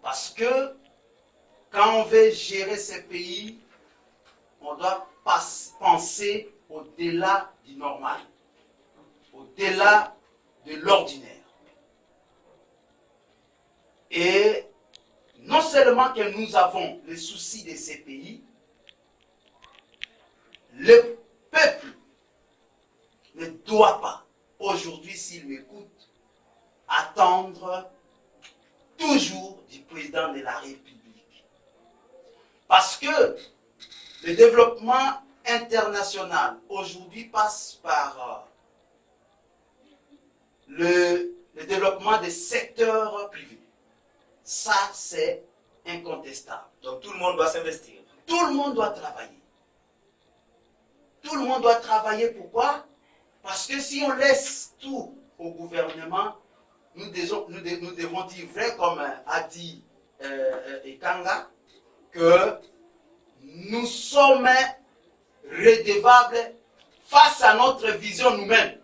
Parce que quand on veut gérer ce pays, on doit penser au-delà du normal, au-delà de l'ordinaire. Et non seulement que nous avons le souci de ces pays, le peuple ne doit pas, aujourd'hui s'il m'écoute, attendre toujours du président de la République. Parce que le développement international aujourd'hui passe par le développement des secteurs privés. Ça, c'est incontestable. Donc tout le monde doit s'investir. Tout le monde doit travailler. Tout le monde doit travailler, pourquoi? Parce que si on laisse tout au gouvernement, nous devons dire vrai, comme a dit Ekanga, que nous sommes redevables face à notre vision nous-mêmes.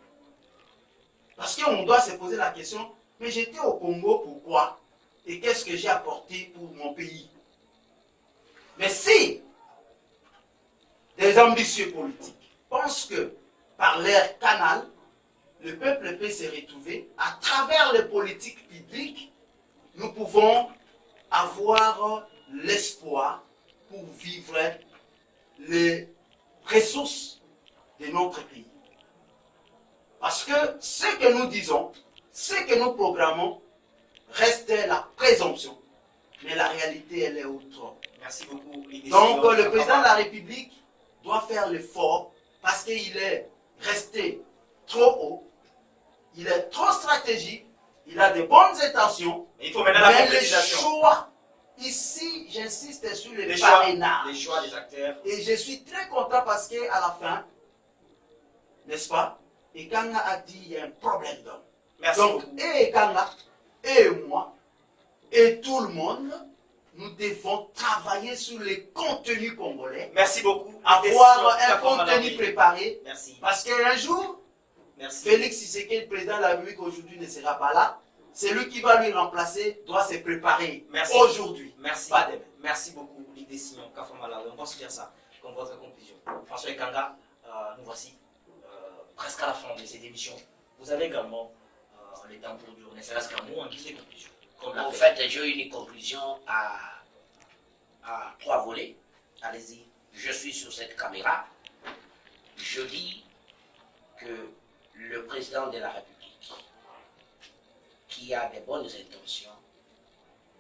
Parce qu'on doit se poser la question, mais j'étais au Congo, pourquoi? Et qu'est-ce que j'ai apporté pour mon pays? Mais si des ambitieux politiques pensent que par leur canal, le peuple peut se retrouver à travers les politiques publiques, nous pouvons avoir l'espoir pour vivre les ressources de notre pays. Parce que ce que nous disons, ce que nous programmons, reste la présomption. Mais la réalité, elle est autre. Merci beaucoup. Donc, le président de la République doit faire l'effort parce qu'il est resté trop haut, il est trop stratégique, il a de bonnes intentions. Il faut maintenant la mais concrétisation. les choix, ici, j'insiste sur le Les parrainage. choix des acteurs. Et je suis très content parce qu'à la fin, n'est-ce pas, Ekanga a dit qu'il y a un problème d'homme. Merci Donc, beaucoup. et Ekanga, et moi, et tout le monde, nous devons travailler sur les contenus congolais, Merci beaucoup. avoir un Décision, contenu préparé, Merci. parce qu'un jour, Merci. Félix Tshisekedi, le président de la République aujourd'hui, ne sera pas là. Celui qui va lui remplacer doit se préparer Merci. aujourd'hui. Merci. Pas demain. Merci beaucoup, l'idée Simon Kafamala. On considère ça comme votre conclusion. François Ekanga, nous voici presque à la fin de cette émission. Vous avez également les temps pour dire, ne serait-ce qu'un mot en guise de conclusion. En fait, j'ai une conclusion à 3 volets. Allez-y. Je suis sur cette caméra. Je dis que le président de la République, qui a des bonnes intentions,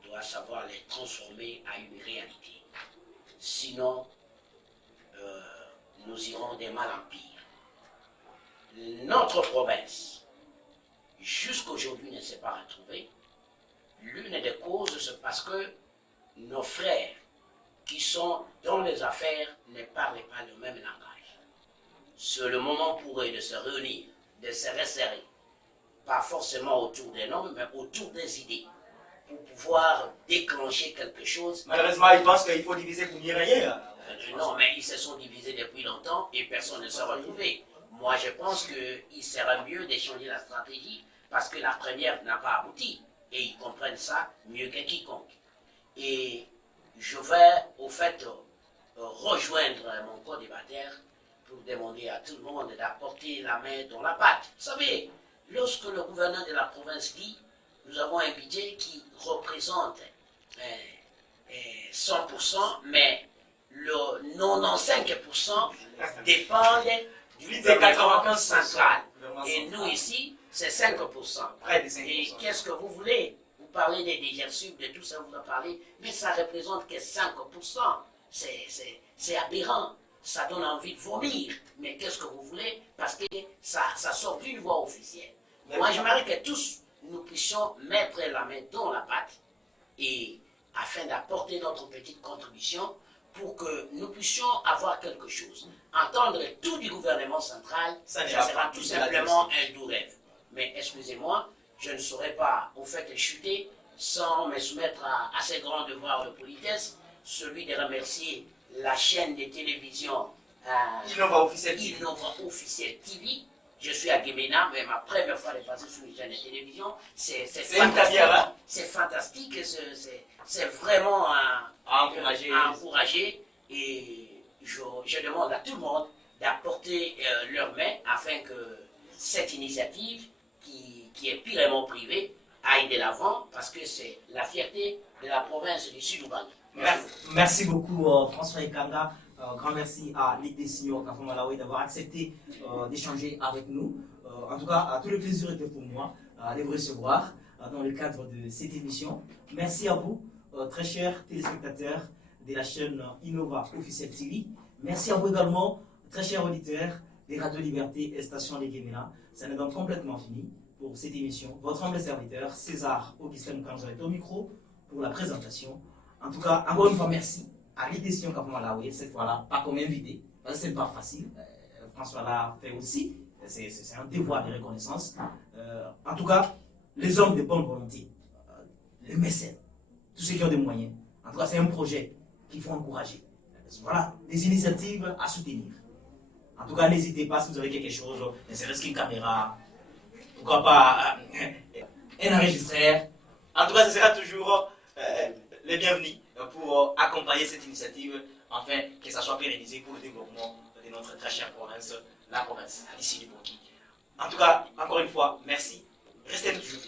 doit savoir les transformer à une réalité. Sinon, nous irons de mal en pire. Notre province, jusqu'aujourd'hui, ne s'est pas retrouvée. L'une des causes, c'est parce que nos frères qui sont dans les affaires ne parlent pas le même langage. C'est le moment pour eux de se réunir de se resserrer. Pas forcément autour des normes, mais autour des idées. Pour pouvoir déclencher quelque chose. Malheureusement, ils pensent qu'il faut diviser pour mieux régner. Non, mais ils se sont divisés depuis longtemps et personne ne s'est retrouvé. Moi, je pense qu'il serait mieux d'échanger la stratégie parce que la première n'a pas abouti. Et ils comprennent ça mieux que quiconque. Et je vais, au fait, rejoindre mon co-débatteur pour demander à tout le monde d'apporter la main dans la pâte. Vous savez, lorsque le gouverneur de la province dit nous avons un budget qui représente 100%, mais le 95% dépend du gouvernement central. Et nous ici, c'est 5%. Près de 5%. Et qu'est-ce que vous voulez? Vous parlez des DGSUB, de tout ça, vous en parlez, mais ça représente que 5%. C'est aberrant. Ça donne envie de vomir. Mais qu'est-ce que vous voulez? Parce que ça sort d'une voie officielle. Moi, j'aimerais que tous, nous puissions mettre la main dans la pâte et afin d'apporter notre petite contribution pour que nous puissions avoir quelque chose. Entendre tout du gouvernement central, ça sera tout simplement un doux rêve. Mais excusez-moi, je ne saurais pas au fait chuter sans me soumettre à ces grands devoirs de politesse, celui de remercier la chaîne de télévision Innova Officiel TV. Innova Officiel TV. Je suis à Guémena, mais ma première fois de passer sur une chaîne de télévision, c'est fantastique. C'est fantastique, c'est vraiment à encourager. Et je demande à tout le monde d'apporter leur main afin que cette initiative, qui est purement privée, aille de l'avant, parce que c'est la fierté de la province du Sud-Oubangi. Merci beaucoup François Ekanga. Grand merci à Ligue des Signaux Kafou Malawi d'avoir accepté d'échanger avec nous. En tout cas, tout le plaisir était pour moi de vous recevoir dans le cadre de cette émission. Merci à vous, très chers téléspectateurs de la chaîne Innova Officiel TV. Merci à vous également, très chers auditeurs des Radio Liberté et Station de Guémena. Ça n'est donc complètement fini pour cette émission. Votre humble serviteur, César Augustin Kanjo, est au micro pour la présentation. En tout cas, encore une fois, merci à l'édition Kafou Malawi, cette fois-là, pas comme invité, parce que c'est pas facile. François l'a fait aussi, c'est un devoir de reconnaissance. En tout cas, les hommes de bonne volonté, les mécènes, tous ceux qui ont des moyens. En tout cas, c'est un projet qu'il faut encourager. Voilà, des initiatives à soutenir. En tout cas, n'hésitez pas si vous avez quelque chose, ne serait-ce qu'une caméra, pourquoi pas un enregistreur. En tout cas, ce sera toujours les bienvenus pour accompagner cette initiative, afin que ça soit pérennisé pour le développement de notre très chère province, la province d'ici du Burkina. En tout cas, encore une fois, merci. Restez toujours